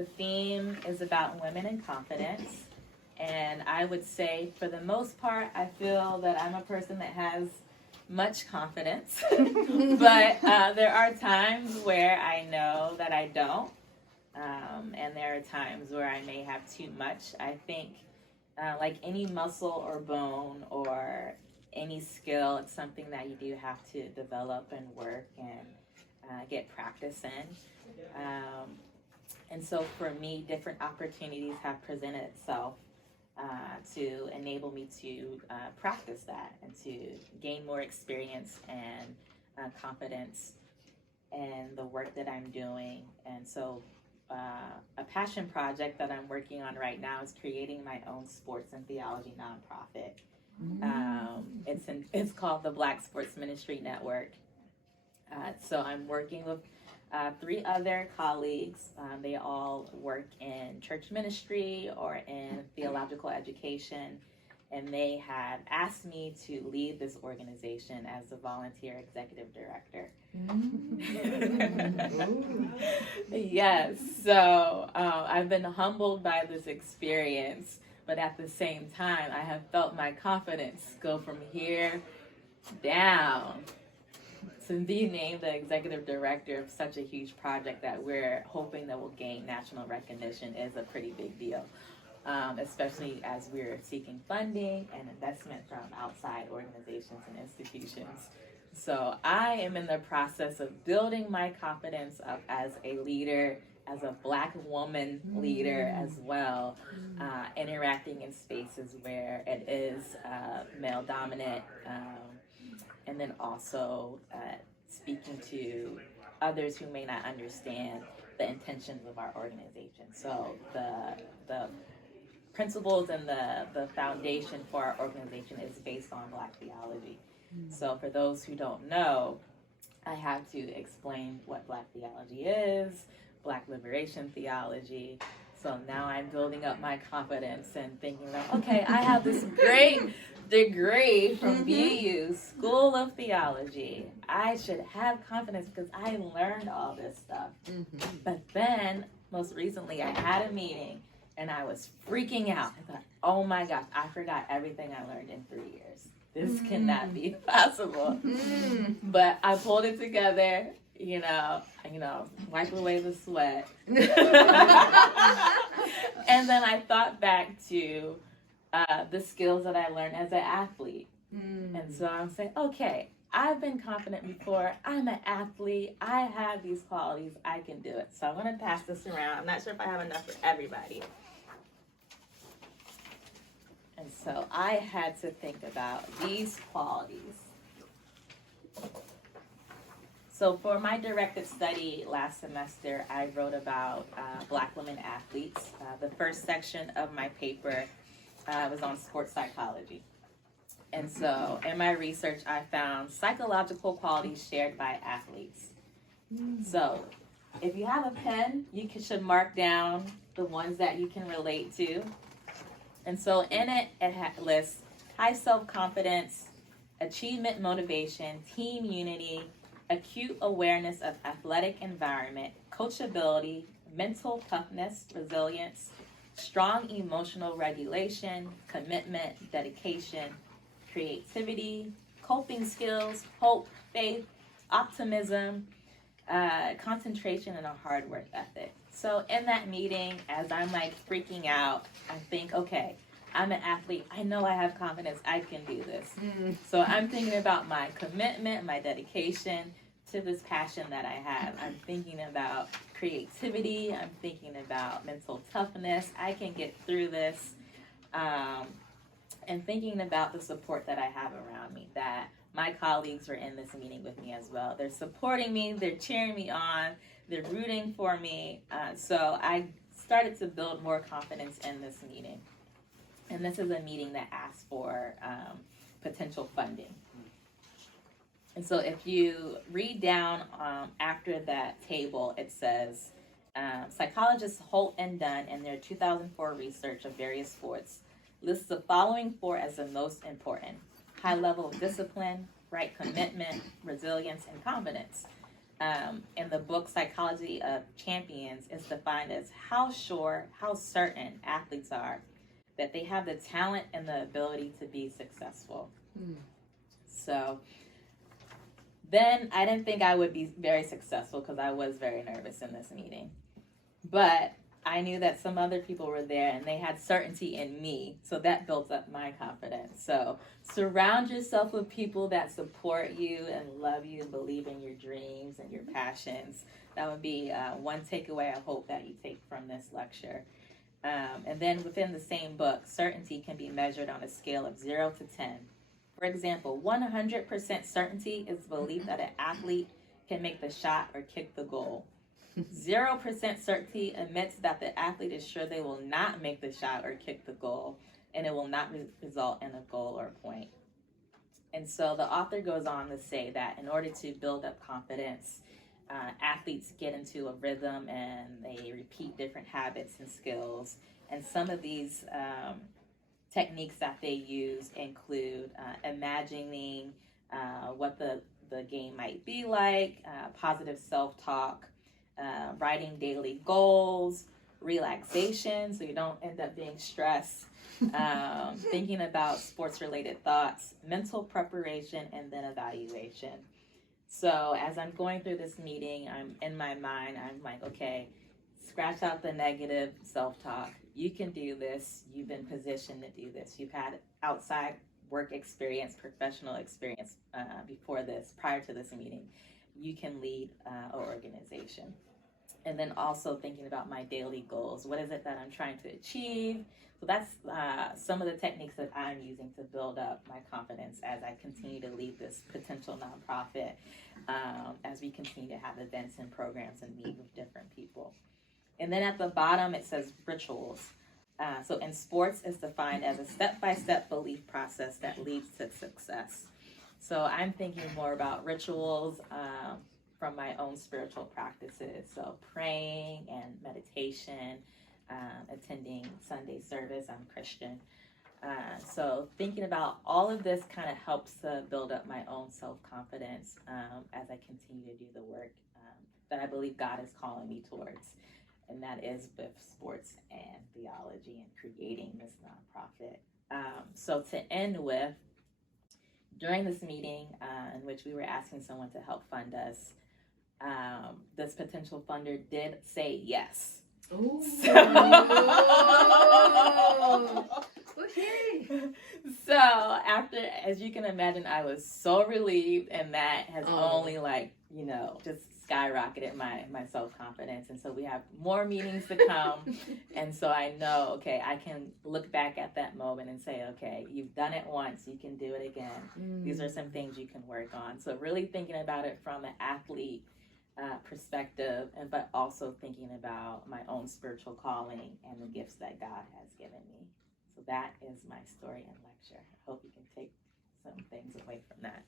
The theme is about women and confidence. And I would say, for the most part, I feel that I'm a person that has much confidence. But there are times where I know that I don't. And there are times where I may have too much. I think, like any muscle or bone or any skill, it's something that you do have to develop and work and get practice in. And so for me, different opportunities have presented itself to enable me to practice that and to gain more experience and confidence in the work that I'm doing. And so a passion project that I'm working on right now is creating my own sports and theology nonprofit. It's called the Black Sports Ministry Network. So I'm working with 3 other colleagues. They all work in church ministry or in theological education, and they have asked me to lead this organization as the volunteer executive director. Yes, so I've been humbled by this experience, but at the same time, I have felt my confidence go from here down. To be named the executive director of such a huge project that we're hoping that will gain national recognition is a pretty big deal, especially as we're seeking funding and investment from outside organizations and institutions. So I am in the process of building my confidence up as a leader, as a Black woman leader as well, interacting in spaces where it is male dominant, and then also speaking to others who may not understand the intentions of our organization. So the principles and the foundation for our organization is based on Black theology. So for those who don't know, I have to explain what Black theology is, Black liberation theology. So now I'm building up my confidence and thinking that, okay, I have this great degree from BU, School of Theology. I should have confidence because I learned all this stuff. But then, most recently, I had a meeting and I was freaking out. I thought, oh my gosh, I forgot everything I learned in 3 years. This cannot be possible. But I pulled it together, wipe away the sweat. And then I thought back to the skills that I learned as an athlete. And so I'm saying, okay, I've been confident before. I'm an athlete. I have these qualities. I can do it. So I'm going to pass this around. I'm not sure if I have enough for everybody. And so I had to think about these qualities. So for my directed study last semester, I wrote about Black women athletes. The first section of my paper was on sports psychology. And so in my research, I found psychological qualities shared by athletes. So if you have a pen, you should mark down the ones that you can relate to. And so in it lists high self-confidence, achievement motivation, team unity, acute awareness of athletic environment, coachability, mental toughness, resilience, strong emotional regulation, commitment, dedication, creativity, coping skills, hope, faith, optimism, concentration, and a hard work ethic. So in that meeting, as I'm like freaking out, I think, okay, I'm an athlete. I know I have confidence. I can do this. So I'm thinking about my commitment, my dedication to this passion that I have. I'm thinking about creativity. I'm thinking about mental toughness. I can get through this. And thinking about the support that I have around me, that my colleagues were in this meeting with me as well. They're supporting me. They're cheering me on. They're rooting for me. So I started to build more confidence in this meeting. And this is a meeting that asks for potential funding. And so if you read down after that table, it says, psychologists Holt and Dunn in their 2004 research of various sports lists the following 4 as the most important: high level of discipline, right commitment, resilience, and confidence. in the book Psychology of Champions, is defined as how sure, how certain athletes are that they have the talent and the ability to be successful. So then I didn't think I would be very successful because I was very nervous in this meeting. But I knew that some other people were there and they had certainty in me. So that built up my confidence. So surround yourself with people that support you and love you and believe in your dreams and your passions. That would be one takeaway I hope that you take from this lecture. And then within the same book, certainty can be measured on a scale of 0 to 10. For example, 100% certainty is the belief that an athlete can make the shot or kick the goal. 0% certainty admits that the athlete is sure they will not make the shot or kick the goal, and it will not result in a goal or point. And so the author goes on to say that in order to build up confidence, athletes get into a rhythm and they repeat different habits and skills. And some of these techniques that they use include imagining what the game might be like, positive self-talk, writing daily goals, relaxation so you don't end up being stressed, thinking about sports-related thoughts, mental preparation, and then evaluation. So as I'm going through this meeting, I'm in my mind, I'm like, okay, scratch out the negative self-talk. You can do this. You've been positioned to do this. You've had outside work experience, professional experience before this, prior to this meeting. You can lead an organization. And then also thinking about my daily goals. What is it that I'm trying to achieve? So that's some of the techniques that I'm using to build up my confidence as I continue to lead this potential nonprofit, as we continue to have events and programs and meet with different people. And then at the bottom, it says rituals. So in sports, it's defined as a step-by-step belief process that leads to success. So I'm thinking more about rituals from my own spiritual practices. So praying and meditation, attending Sunday service. I'm Christian. So thinking about all of this kind of helps to build up my own self-confidence as I continue to do the work that I believe God is calling me towards. And that is with sports and theology and creating this nonprofit. So to end with, during this meeting in which we were asking someone to help fund us, this potential funder did say yes. Oh, okay. So after, as you can imagine, I was so relieved, and that has only just skyrocketed my self-confidence. And so we have more meetings to come. And so I know, okay, I can look back at that moment and say, okay, you've done it once, you can do it again. These are some things you can work on. So really thinking about it from an athlete perspective, but also thinking about my own spiritual calling and the gifts that God has given me. So that is my story and lecture. I hope you can take some things away from that.